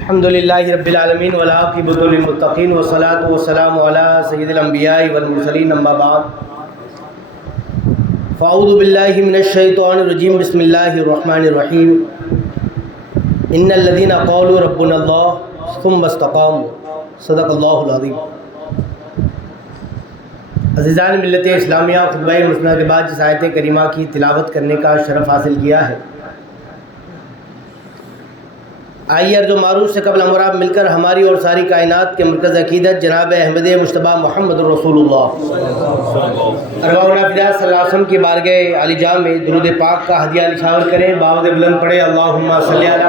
الحمدللہ رب العالمین والعاقبۃ للمتقین والصلاۃ والسلام علی سید الانبیاء والمرسلین اما بعد فاعوذ باللہ من الشیطان الرجیم بسم اللہ الرحمن الرحیم ان الذین قالوا ربنا اللہ ثم استقاموا صدق اللہ العظیم۔ عزیزان ملت اسلامیہ، خطبہ مسنہ کے بعد جس آیت کریمہ کی تلاوت کرنے کا شرف حاصل کیا ہے، آئیے عرض و معروف سے قبل امر مل کر ہماری اور ساری کائنات کے مرکز عقیدت جناب احمد مجتبیٰ محمد رسول اللہ ارواحنا فداء صلی اللہ علیہ وسلم کی بارگاہ عالی جاں میں درود پاک کا ہدیہ نشاور کریں۔ باوجود بلند پڑھے اللہم صلی علی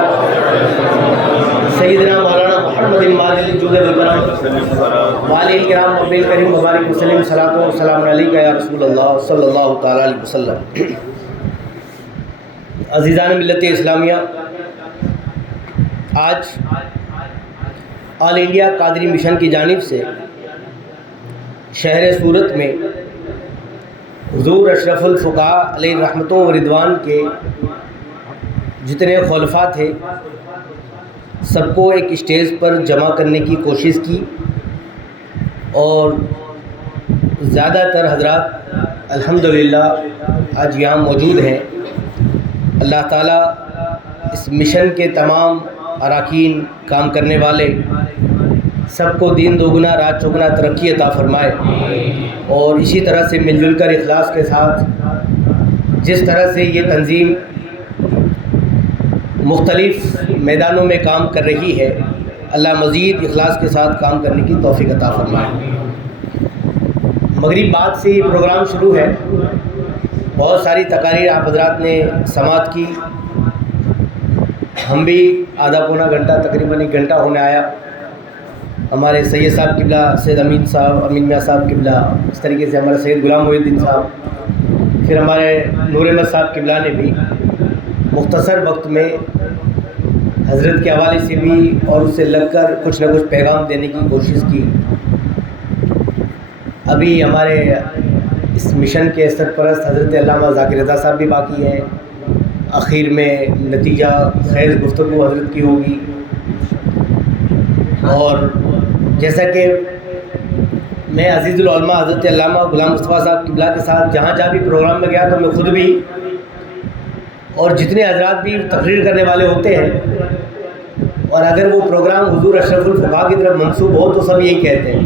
سیدنا مولانا محمد ماجد الجود والکرم وعلی الکرام وابن کریم مبارک وسلم صلاۃ و سلام علیک یا رسول اللہ صلی اللہ تعالی علیہ وسلم۔ عزیزان ملت اسلامیہ، آج آل انڈیا قادری مشن کی جانب سے شہر سورت میں حضور اشرف الفقہاء علیہ رحمتوں و رضوان کے جتنے خلفاء تھے سب کو ایک اسٹیج پر جمع کرنے کی کوشش کی، اور زیادہ تر حضرات الحمدللہ آج یہاں موجود ہیں۔ اللہ تعالیٰ اس مشن کے تمام اراکین، کام کرنے والے سب کو دین دوگنا رات چوگنا ترقی عطا فرمائے، اور اسی طرح سے مل جل کر اخلاص کے ساتھ جس طرح سے یہ تنظیم مختلف میدانوں میں کام کر رہی ہے، اللہ مزید اخلاص کے ساتھ کام کرنے کی توفیق عطا فرمائے۔ مغرب بعد سے یہ پروگرام شروع ہے، بہت ساری تقاریر آپ حضرات نے سماعت کی، ہم بھی آدھا پونا گھنٹہ تقریباً 1 گھنٹہ ہونے آیا۔ ہمارے سید صاحب قبلہ، سید امین صاحب، امین میاں صاحب قبلہ، اس طریقے سے ہمارے سید غلام محی الدین صاحب، پھر ہمارے نور احمد صاحب قبلہ نے بھی مختصر وقت میں حضرت کے حوالے سے بھی اور اس سے لگ کر کچھ نہ کچھ پیغام دینے کی کوشش کی۔ ابھی ہمارے اس مشن کے سرپرست حضرت علامہ ذاکر رضا صاحب بھی باقی ہیں، آخر میں نتیجہ خیز گفتگو حضرت کی ہوگی۔ اور جیسا کہ میں عزیز العلماء حضرت علامہ غلام مصطفیٰ صاحب قبلہ کے ساتھ جہاں بھی پروگرام میں گیا تو میں خود بھی اور جتنے حضرات بھی تقریر کرنے والے ہوتے ہیں، اور اگر وہ پروگرام حضور اشرف الفقہاء کی طرف منسوب ہو تو سب یہی کہتے ہیں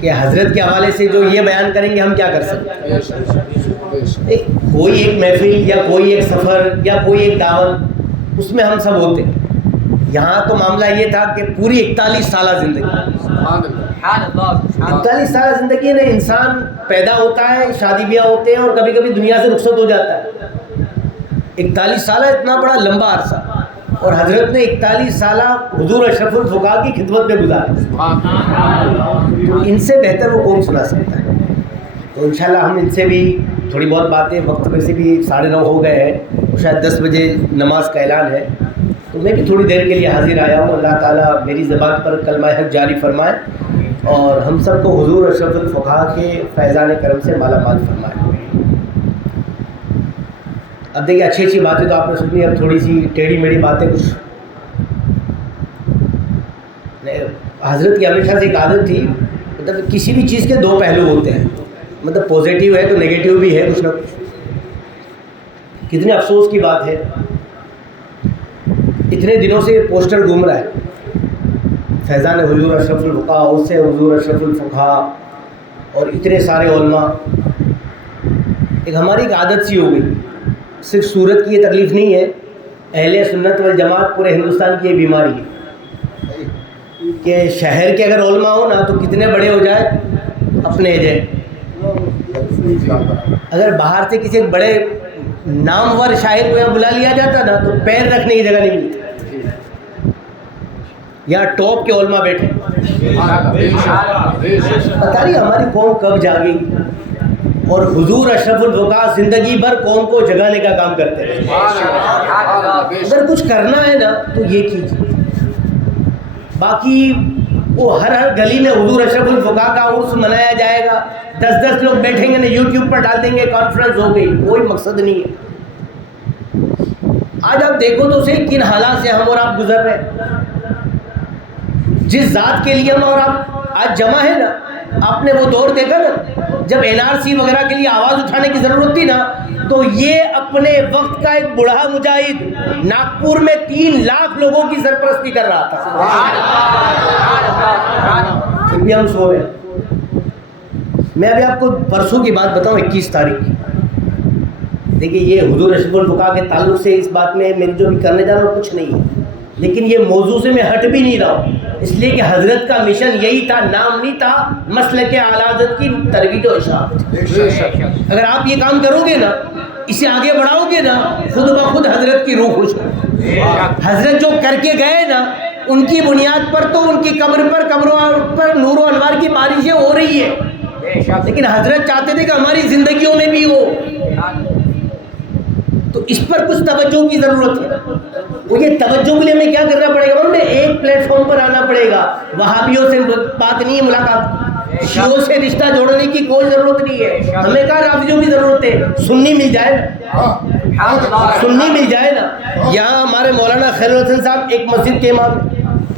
کہ حضرت کے حوالے سے جو یہ بیان کریں گے ہم کیا کر سکتے ہیں۔ کوئی ایک محفل یا کوئی ایک سفر یا کوئی ایک دعوت، اس میں ہم سب ہوتے ہیں۔ یہاں تو معاملہ یہ تھا کہ پوری 41 سالہ زندگی، 41 سالہ زندگی میں انسان پیدا ہوتا ہے، شادی بیاہ ہوتے ہیں، اور کبھی کبھی دنیا سے رخصت ہو جاتا ہے۔ 41 سالہ اتنا بڑا لمبا عرصہ، اور حضرت نے 41 سالہ حضور اشرف الفقہاء کی خدمت میں گزارا، تو ان سے بہتر وہ کون سنا سکتا ہے۔ تو انشاءاللہ ہم ان سے بھی تھوڑی بہت باتیں، وقت میں سے بھی 9:30 ہو گئے ہیں، شاید 10 بجے نماز کا اعلان ہے، تو میں بھی تھوڑی دیر کے لیے حاضر آیا ہوں۔ اللہ تعالیٰ میری زبان پر کلمہ حق جاری فرمائے، اور ہم سب کو حضور اشرف الفقہاء کے فیضان کرم سے مالا مال فرمائے۔ اب دیکھیے، اچھی اچھی باتیں تو آپ نے سنی، اب تھوڑی سی ٹیڑھی میڑھی باتیں کچھ۔ حضرت کی ہمیشہ سے ایک عادت تھی، مطلب کسی بھی چیز کے 2 پہلو ہوتے ہیں، مطلب پازیٹیو ہے تو نیگیٹیو بھی ہے کچھ نہ کچھ۔ کتنے افسوس کی بات ہے، اتنے دنوں سے پوسٹر گھوم رہا ہے فیضان حضور اشرف الفقہاء، اس سے حضور اشرف الفقہاء، اور اتنے سارے علماء۔ ایک ہماری ایک عادت سی ہو گئی، صرف سورت کی یہ تکلیف نہیں ہے، اہل سنت والجماعت پورے ہندوستان کی یہ بیماری ہے کہ شہر کے اگر علماء ہو نا تو کتنے بڑے ہو جائے اپنے ایجنٹ، اگر باہر سے کسی ایک بڑے نامور شاعر کو یہاں بلا لیا جاتا نا تو پیر رکھنے کی جگہ نہیں ملتی۔ یہاں ٹاپ کے علماء بیٹھے، پتہ نہیں ہماری قوم کب جاگے گی۔ اور حضور اشرف الفقہاء زندگی بھر قوم کو جگانے کا کام کرتے ہیں۔ اگر کچھ کرنا ہے نا تو یہ کیجیے، باقی وہ ہر گلی میں حضور اشرف الفقہاء کا عرس منایا جائے گا، 10 لوگ بیٹھیں گے نا یوٹیوب پر ڈال دیں گے کانفرنس ہو گئی، کوئی مقصد نہیں ہے۔ آج آپ دیکھو تو صحیح کن حالات سے ہم اور آپ گزر رہے ہیں۔ جس ذات کے لیے ہم اور آپ آج جمع ہے نا، آپ نے وہ دور دیکھا نا جب NRC وغیرہ کے لیے آواز اٹھانے کی ضرورت تھی نا، تو یہ اپنے وقت کا ایک بوڑھا مجاہد ناگپور میں 3 لاکھ لوگوں کی سرپرستی کر رہا تھا، پھر بھی ہم سو رہے ہیں۔ میں ابھی آپ کو پرسوں کی بات بتاؤں، 21 تاریخ کی۔ دیکھیے یہ حضور اشرف الفقہاء کے تعلق سے اس بات میں میری جو بھی کرنے جا رہا ہوں کچھ نہیں ہے، لیکن یہ موضوع سے میں ہٹ بھی نہیں رہا ہوں، اس لیے کہ حضرت کا مشن یہی تھا، نام نہیں تھا مسلک اعلی حضرت کی ترویج و اشاعت۔ اگر آپ یہ کام کرو گے نا، اسے آگے بڑھاؤ گے نا، خود بخود حضرت کی روح خوش ہوگی۔ حضرت جو کر کے گئے نا، ان کی بنیاد پر تو ان کی قبروں پر نور و انوار کی بارشیں ہو رہی ہے، لیکن حضرت چاہتے تھے کہ ہماری زندگیوں میں بھی ہو، تو اس پر کچھ توجہ کی ضرورت ہے۔ وہ یہ توجہ کے لیے ہمیں کیا کرنا پڑے گا؟ ہمیں ایک پلیٹ فارم پر آنا پڑے گا۔ وہابیوں سے بات نہیں ہے، ملاقات شیعوں سے رشتہ جوڑنے کی کوئی ضرورت نہیں ہے، ہمیں کہا رافضیوں کی ضرورت ہے، سنی مل جائے نا، سنی مل جائے نا۔ یہاں ہمارے مولانا خیر الحسن صاحب ایک مسجد کے امام ہیں،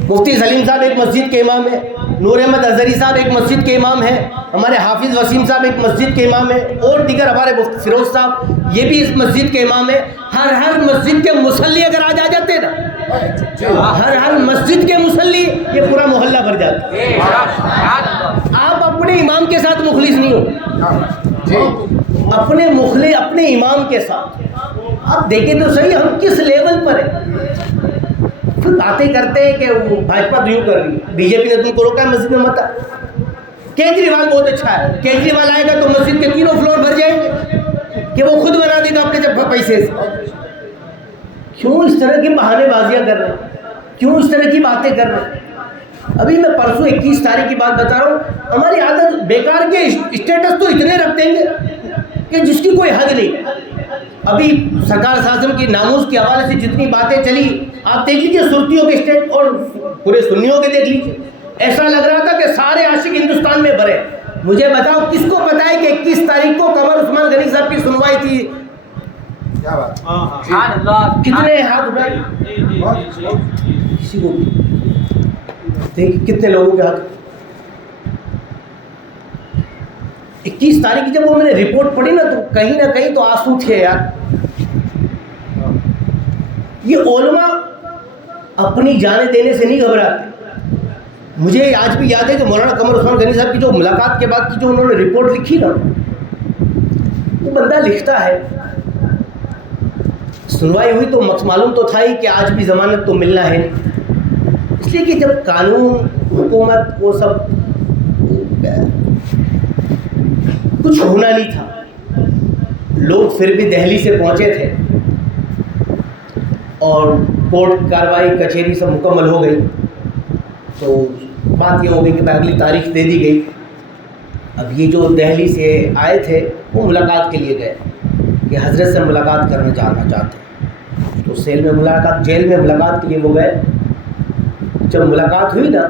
مفتی سلیم صاحب ایک مسجد کے امام ہیں، نور احمد اظہری صاحب ایک مسجد کے امام ہیں، ہمارے حافظ وسیم صاحب ایک مسجد کے امام ہیں، اور دیگر ہمارے مفتی فیروز صاحب یہ بھی اس مسجد کے امام ہیں۔ ہر مسجد کے مصلی اگر آج آ جاتے نا، ہر مسجد کے مصلی، یہ پورا محلہ بھر جاتا۔ آپ اپنے امام کے ساتھ مخلص نہیں ہو، اپنے امام کے ساتھ آپ دیکھیں تو صحیح ہم کس لیول پر ہیں۔ پھر باتیں کرتے ہیں کہ وہ بھاجپا یوں کر رہی ہے، بی جے پی نے تم کو روکا ہے مسجد میں مت۔ کیجریوال بہت اچھا ہے، کیجریوال آئے گا تو مسجد کے 3 فلور بھر جائیں گے کہ وہ خود بنا دے گا اپنے پیسے سے۔ کیوں اس طرح کی بہانے بازیاں کر رہے ہیں؟ کیوں اس طرح کی باتیں کر رہے ہیں؟ ابھی میں پرسوں 21 تاریخ کی بات بتا رہا ہوں، ہماری عادت بیکار کے اسٹیٹس تو اتنے رکھ دیں گے کہ جس کی کوئی حد نہیں۔ ابھی سرکار اعظم کی ناموس کے حوالے سے جتنی باتیں چلی، آپ دیکھ لیجیے سرخیوں کے اسٹیٹ اور پورے سنیوں کے دیکھ لیجیے، ایسا لگ رہا تھا کہ سارے عاشق ہندوستان میں بھرے۔ مجھے بتاؤ کس کو پتا ہے کہ 21 تاریخ کو قمر عثمان غنی صاحب کی سنوائی تھی؟ کیا بات، کتنے ہاتھ اٹھائے؟ کسی کو دیکھ کتنے لوگوں کے ہاتھ۔ 21 تاریخ کی جب وہ میں نے رپورٹ پڑھی نا، تو کہیں نہ کہیں تو آنسو تھے یار۔ یہ علماء اپنی جانیں دینے سے نہیں گھبراتے۔ مجھے آج بھی یاد ہے کہ مولانا قمر عثمان غنی صاحب کی جو ملاقات کے بعد کی جو انہوں نے رپورٹ لکھی نا، وہ بندہ لکھتا ہے سنوائی ہوئی تو معلوم تو تھا ہی کہ آج بھی ضمانت تو ملنا ہے، اس لیے کہ جب قانون حکومت وہ سب کچھ ہونا نہیں تھا، لوگ پھر بھی دہلی سے پہنچے تھے اور کورٹ کاروائی کچہری سب مکمل ہو گئی، تو بات یہ ہو گئی کہ اگلی تاریخ دے دی گئی۔ اب یہ جو دہلی سے آئے تھے وہ ملاقات کے لیے گئے کہ حضرت سے ملاقات کرنا جاننا چاہتے ہیں، تو جیل میں ملاقات کے لیے وہ گئے۔ جب ملاقات ہوئی نا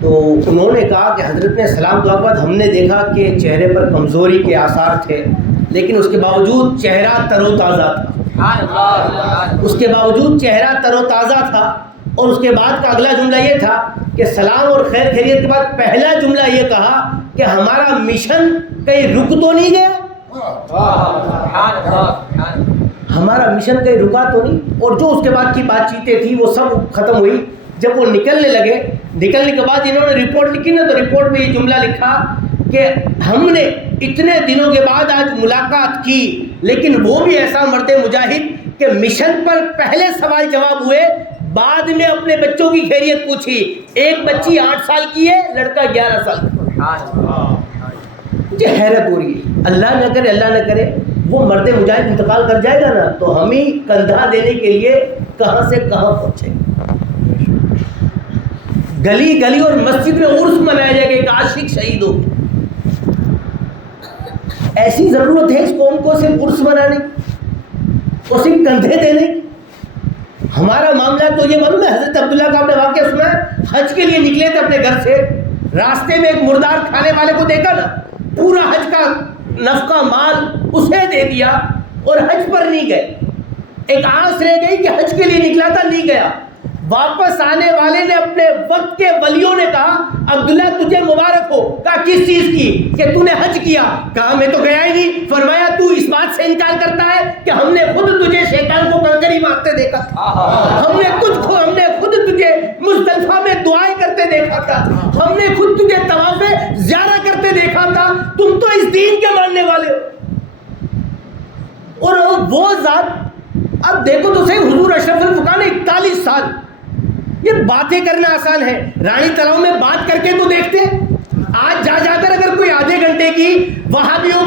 تو انہوں نے کہا کہ حضرت نے سلام دعا کے بعد ہم نے دیکھا کہ چہرے پر کمزوری کے آثار تھے، لیکن اس کے باوجود چہرہ تر و تازہ تھا، اس کے باوجود چہرہ تر و تازہ تھا۔ اور اس کے بعد کا اگلا جملہ یہ تھا کہ سلام اور خیر خیریت کے بعد پہلا جملہ یہ کہا کہ ہمارا مشن کہیں رک تو نہیں گیا، ہمارا مشن کہیں رکا تو نہیں۔ اور جو اس کے بعد کی بات چیتیں تھی وہ سب ختم ہوئی۔ جب وہ نکلنے لگے، نکلنے کے بعد انہوں نے رپورٹ لکھی نا، تو رپورٹ میں یہ جملہ لکھا کہ ہم نے اتنے دنوں کے بعد آج ملاقات کی، لیکن وہ بھی ایسا مرد مجاہد کہ مشن پر پہلے سوال جواب ہوئے، بعد میں اپنے بچوں کی خیریت پوچھی۔ ایک بچی 8 سال کی ہے، لڑکا 11 سال کا۔ مجھے حیرت ہو رہی ہے، اللہ نہ کرے اللہ نہ کرے وہ مرد مجاہد انتقال کر جائے گا نا، تو ہم ہی کندھا دینے کے لیے کہاں سے کہاں پہنچے۔ گلی گلی اور مسجد میں عرس منایا جائے گا، ایک عاشق شہید ہو۔ ایسی ضرورت ہے اس قوم کو صرف عرس منانے اور صرف کندھے دینے۔ ہمارا معاملہ تو یہ معلوم ہے، حضرت عبداللہ کا آپ نے واقعہ سنا ہے، حج کے لیے نکلے تھے اپنے گھر سے، راستے میں ایک مردار کھانے والے کو دیکھا نا، پورا حج کا نفقہ مال اسے دے دیا اور حج پر نہیں گئے. ایک آس رہ گئی کہ حج کے لیے نکلا تھا نہیں گیا. واپس آنے والے نے اپنے وقت کے ولیوں نے کہا عبداللہ تجھے مبارک ہو. کہا کس چیز کی؟ کہ تو نے حج کیا. کہا میں تو گیا ہی نہیں. فرمایا تو اس بات سے انکار کرتا ہے کہ ہم نے خود تجھے شیطان کو کنکری مارتے دیکھا تھا، ہم نے خود تجھے مزدلفہ میں دعائیں کرتے دیکھا تھا، ہم نے خود تجھے طواف زیارہ کرتے دیکھا تھا، تم تو اس دین کے ماننے والے ہو. اور وہ ذات، اب دیکھو تو صحیح، حضور اشرف الفقاء نے 41 سال، یہ باتیں کرنا آسان ہے، رانی تلاؤ میں بات کر کے تو دیکھتے. آج جا کر اگر کوئی آدھے گھنٹے کی وہابیوں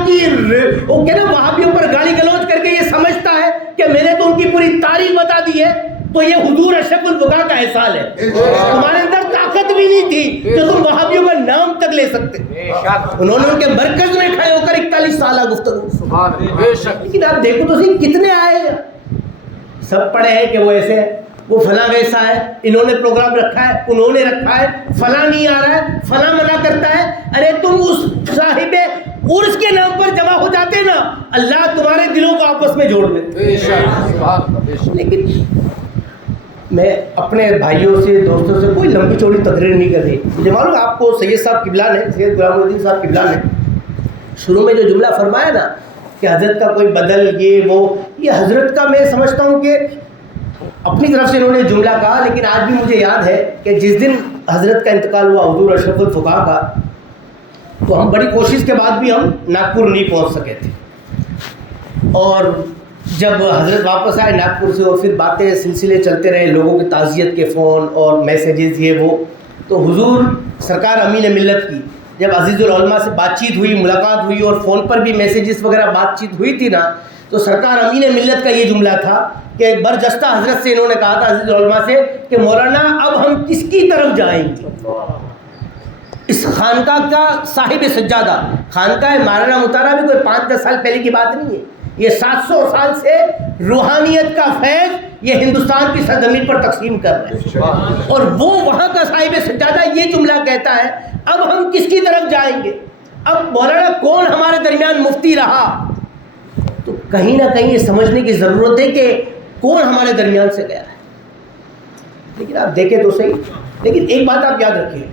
پر گالی گلوچ کر کے یہ سمجھتا ہے کہ میں نے تو ان کی پوری تاریخ بتا دی ہے، تو یہ حضور اشرف الفقاء کا احسان ہے. تمہارے اندر طاقت بھی نہیں تھی کہ تم وہابیوں کا نام تک لے سکتے. انہوں نے ان کے مرکز میں کھڑے ہو کر 41 سالہ گفتگو. لیکن آپ دیکھو تو صحیح کتنے آئے ہیں، سب پڑھے ہیں کہ وہ ایسے ہے، وہ فلاں ویسا ہے، انہوں نے پروگرام رکھا ہے، انہوں نے رکھا ہے، فلاں نہیں آ رہا ہے، فلاں منع کرتا ہے. ارے تم اس صاحب عرس کے نام پر جمع ہو جاتے نا، اللہ تمہارے دلوں کو آپس میں جوڑ دے. لیکن میں اپنے بھائیوں سے دوستوں سے کوئی لمبی چوڑی تقریر نہیں کر رہی. مجھے معلوم آپ کو سید صاحب قبلہ نے، سید غلام الدین صاحب قبلہ نے شروع میں جو جملہ فرمایا نا کہ حضرت کا کوئی بدل یہ حضرت کا میں سمجھتا ہوں کہ اپنی طرف سے انہوں نے جملہ کہا. لیکن آج بھی مجھے یاد ہے کہ جس دن حضرت کا انتقال ہوا حضور اشرف الفقاء کا، تو ہم بڑی کوشش کے بعد بھی ہم ناگپور نہیں پہنچ سکے تھے. اور جب حضرت واپس آئے ناگپور سے اور پھر باتیں سلسلے چلتے رہے، لوگوں کی تعزیت کے فون اور میسیجز یہ وہ، تو حضور سرکار امین ملت کی جب عزیز العلماء سے بات چیت ہوئی، ملاقات ہوئی اور فون پر بھی میسیجز وغیرہ بات چیت ہوئی تھی نا، تو سرکار امین ملت کا یہ جملہ تھا کہ برجستہ حضرت سے انہوں نے کہا تھا عزیز العلماء سے کہ مولانا اب ہم کس کی طرف جائیں گے؟ اس خانقاہ کا صاحب سجادہ، خانقاہ مارانا مطالعہ بھی کوئی 5-10 سال پہلے کی بات نہیں ہے، یہ 700 سال سے روحانیت کا فیض یہ ہندوستان کی سرزمین پر تقسیم کر رہے ہیں. اور وہ وہاں کا صاحب سجادہ یہ جملہ کہتا ہے اب ہم کس کی طرف جائیں گے؟ اب مولانا کون ہمارے درمیان مفتی رہا؟ تو کہیں نہ کہیں یہ سمجھنے کی ضرورت ہے کہ کون ہمارے درمیان سے گیا ہے. لیکن آپ دیکھیں تو صحیح، لیکن ایک بات آپ یاد رکھیں،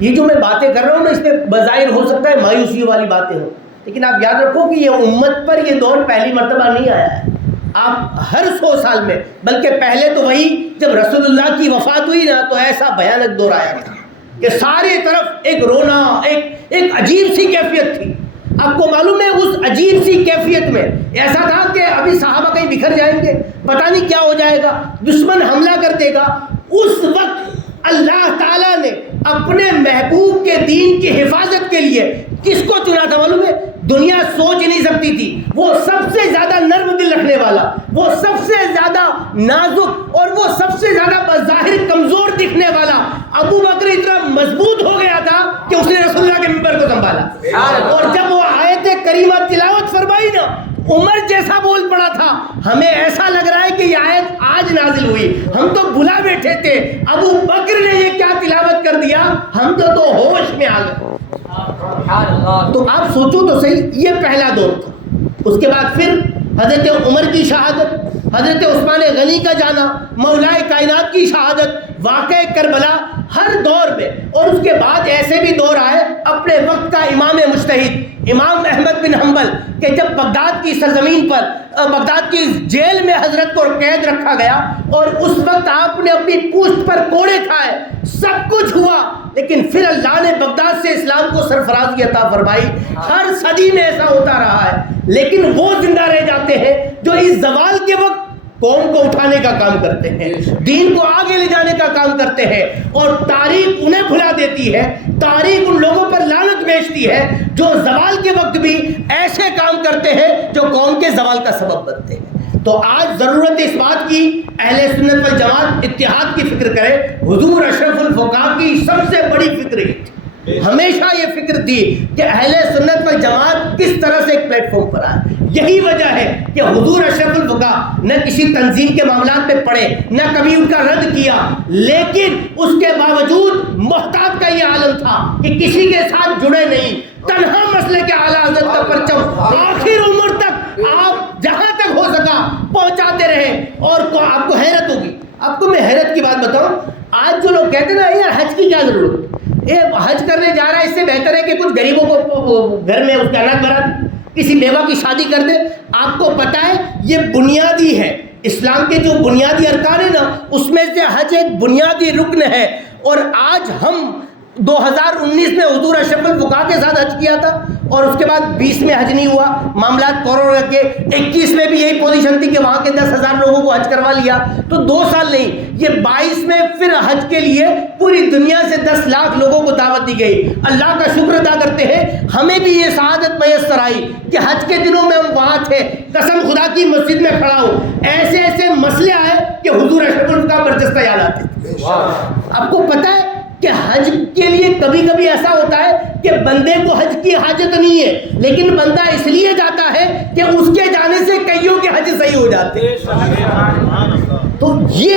یہ جو میں باتیں کر رہا ہوں نا، اس میں بظاہر ہو سکتا ہے مایوسی والی باتیں ہوں، لیکن آپ یاد رکھو کہ یہ امت پر یہ دور پہلی مرتبہ نہیں آیا ہے. آپ ہر 100 سال میں، بلکہ پہلے تو وہی جب رسول اللہ کی وفات ہوئی نا تو ایسا بھیانک دور آیا تھا کہ ساری طرف ایک رونا، ایک عجیب سی کیفیت تھی. آپ کو معلوم ہے اس عجیب سی کیفیت میں ایسا تھا کہ ابھی صحابہ کہیں بکھر جائیں گے، پتہ نہیں کیا ہو جائے گا، دشمن حملہ کر دے گا. اس وقت اللہ تعالیٰ نے اپنے محبوب کے دین کی حفاظت کے لیے کس کو چنا تھا معلوم ہے؟ دنیا سوچ نہیں سکتی تھی، وہ سب سے زیادہ نرم دل رکھنے والا، وہ سب سے زیادہ نازک اور وہ سب سے زیادہ بظاہر کمزور دکھنے والا ابو بکر اتنا مضبوط ہو گیا تھا کہ اس نے رسول اللہ کے منبر کو سنبھالا. اور جب وہ آیت کریمہ تلاوت فرمائی نا، عمر جیسا بول پڑا تھا، ہمیں ایسا لگ رہا ہے کہ یہ آیت آج نازل ہوئی، ہم تو بھلا بیٹھے تھے ابو بکر نے یہ کیا تلاوت کر دیا، ہم تو ہوش میں آ گئے. تو آپ سوچو تو صحیح، یہ پہلا دور تھا. اس کے بعد پھر حضرت عمر کی شہادت، حضرت عثمان غنی کا جانا، مولائے کائنات کی شہادت، واقعہ کربلا، ہر دور میں. اور اس کے بعد ایسے بھی دور آئے اپنے وقت کا امام مجتہد امام احمد بن حنبل کہ جب بغداد کی سرزمین پر، بغداد کی جیل میں حضرت کو قید رکھا گیا اور اس وقت آپ نے اپنی پوشت پر کوڑے کھائے، سب کچھ ہوا، لیکن پھر اللہ نے بغداد سے اسلام کو سرفرازی عطا فرمائی. ہر صدی میں ایسا ہوتا رہا ہے، لیکن وہ زندہ رہ جاتے ہیں جو اس زوال کے وقت قوم کو اٹھانے کا کام کرتے ہیں، دین کو آگے لے جانے کا کام کرتے ہیں. اور تاریخ انہیں بھلا دیتی ہے، تاریخ ان لوگوں پر لعنت بیچتی ہے جو زوال کے وقت بھی ایسے کام کرتے ہیں جو قوم کے زوال کا سبب بنتے ہیں. تو آج ضرورت اس بات کی اہل سنت والجماعت اتحاد کی فکر کرے. حضور اشرف الفقاء کی سب سے بڑی فکر یہ تھی، ہمیشہ یہ فکر تھی کہ اہل سنت والجماعت کس طرح سے ایک پلیٹ فارم پر آئے. یہی وجہ ہے کہ حضور اشرف الفقاء نہ کسی تنظیم کے معاملات پہ پڑے، نہ کبھی ان کا رد کیا، لیکن اس کے باوجود محتاط کا یہ عالم تھا کہ کسی کے ساتھ جڑے نہیں، تنہا مسئلے کے اعلیٰ حضرت کا پرچم آخر عمر تک آپ جہاں تک ہو سکا پہنچاتے رہے۔ اور آپ کو حیرت ہوگی، آپ کو میں حیرت کی بات بتاؤں، آج جو لوگ کہتے ہیں نا یار حج کی کیا ضرورت، یہ حج کرنے جا رہا ہے، اس سے بہتر ہے کہ کچھ غریبوں کو گھر میں اس کا اناج بھرا دے، کسی بیوہ کی شادی کر دے۔ آپ کو پتہ ہے یہ بنیادی ہے، اسلام کے جو بنیادی ارکان ہیں نا اس میں سے حج ایک بنیادی رکن ہے۔ اور آج ہم 2019 میں حضور اشرف الفقہاء کے ساتھ حج کیا تھا، اور اس کے بعد 20 میں حج نہیں ہوا، معاملات کورونا کے، 21 میں بھی یہی پوزیشن تھی کہ وہاں کے 10,000 لوگوں کو حج کروا لیا، تو 2 سال نہیں، یہ 22 میں پھر حج کے لیے پوری دنیا سے 10 لاکھ لوگوں کو دعوت دی گئی۔ اللہ کا شکر ادا کرتے ہیں ہمیں بھی یہ سعادت میسر آئی کہ حج کے دنوں میں ہم وہاں تھے، قسم خدا کی مسجد میں کھڑا ہوں، ایسے ایسے مسئلے آئے کہ حضور اشرف الفقہاء برجستہ یاد آتے تھے۔ آپ کو پتہ ہے کہ حج کے لیے کبھی کبھی ایسا ہوتا ہے کہ بندے کو حج کی حاجت نہیں ہے، لیکن بندہ اس لیے جاتا ہے کہ اس کے جانے سے کئیوں کے حج صحیح ہو جاتے ہیں۔ تو یہ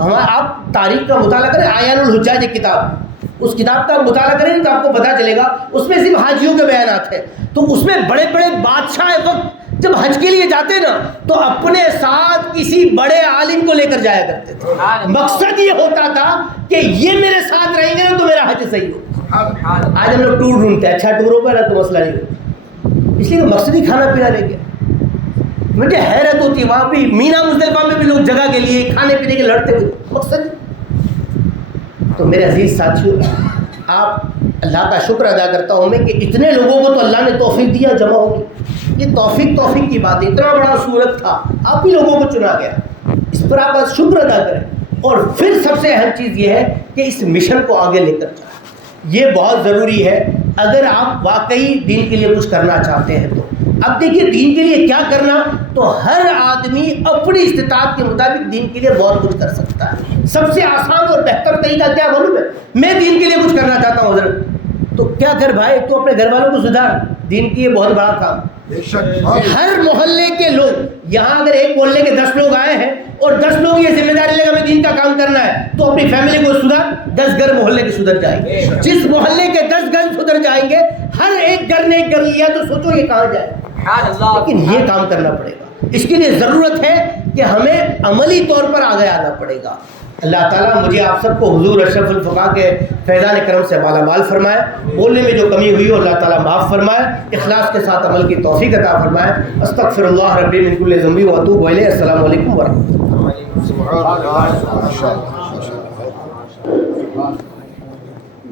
آپ تاریخ کا مطالعہ کریں، اعیان الحجاج ایک کتاب، اس کتاب کا مطالعہ کریں تو آپ کو پتہ چلے گا، اس میں صرف حاجیوں کے بیانات ہیں۔ تو اس میں بڑے بڑے بادشاہ وقت جب حج کے لیے جاتے نا تو اپنے ساتھ کسی بڑے عالم کو لے کر جایا کرتے تھے، مقصد یہ ہوتا تھا کہ یہ میرے ساتھ رہیں گے نا تو میرا حج صحیح ہو۔ آج ہم لوگ ٹور ڈھونڈتے ہیں، اچھا ٹور ہوگا نا تو مسئلہ نہیں ہوگا، اس لیے مقصد ہی کھانا پینا لے گیا۔ مجھے حیرت ہوتی ہے وہاں بھی مینا مزدلفہ میں بھی لوگ جگہ کے لیے کھانے پینے کے لڑتے ہوئے، مقصد۔ تو میرے عزیز ساتھیوں، آپ اللہ کا شکر ادا کرتا ہوں میں کہ اتنے لوگوں کو تو اللہ نے توفیق دیا جمع ہوگی، یہ توفیق کی بات ہے، اتنا بڑا صورت تھا، آپ ہی لوگوں کو چنا گیا، اس پر آپ شکر ادا کریں۔ اور پھر سب سے اہم چیز یہ ہے کہ اس مشن کو آگے لے کر جائیں، یہ بہت ضروری ہے اگر آپ واقعی دین کے لیے کچھ کرنا چاہتے ہیں تو۔ اب دیکھیے دین کے لیے کیا کرنا، تو ہر آدمی اپنی استطاعت کے مطابق دین کے لیے بہت کچھ کر سکتا ہے۔ سب سے آسان اور بہتر طریقہ کیا معلوم ہے؟ میں دین کے لیے کچھ کرنا چاہتا ہوں حضرت، تو کیا کر بھائی، تو اپنے گھر والوں کو سدھار، دین کی یہ بہت بڑا کام۔ ہر محلے کے لوگ، یہاں اگر ایک محلے کے 10 لوگ آئے ہیں اور 10 لوگ یہ ذمہ داری لے کر ہمیں دین کا کام کرنا ہے، تو اپنی فیملی کو سدھار، 10 گھر محلے کے سدھر جائیں گے۔ جس محلے کے 10 گھر سدھر جائیں گے، ہر ایک گھر نے ایک گھر لیا تو سوچو یہ کہاں جائے۔ لیکن یہ کام کرنا پڑے گا، اس کے لیے ضرورت ہے کہ ہمیں عملی طور پر آگے آنا پڑے گا۔ اللہ تعالیٰ مجھے آپ سب کو حضور اشرف الفقہاء کے فیضان کرم سے مالا مال فرمائے، بولنے میں جو کمی ہوئی ہو اللہ تعالیٰ معاف فرمائے، اخلاص کے ساتھ عمل کی توفیق عطا فرمائے۔ استغفر اللہ ربی من کل ذنب واتوب الیہ۔ السلام علیکم ورحمۃ اللہ۔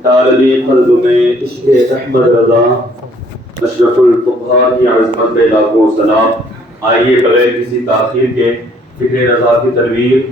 دارمی قلب میں عشق احمد رضا، اشرف الفقہاء کی عظمت لاکھوں سلام۔ آئیے بغیر کسی تاخیر کے فکر رضا کی ترویج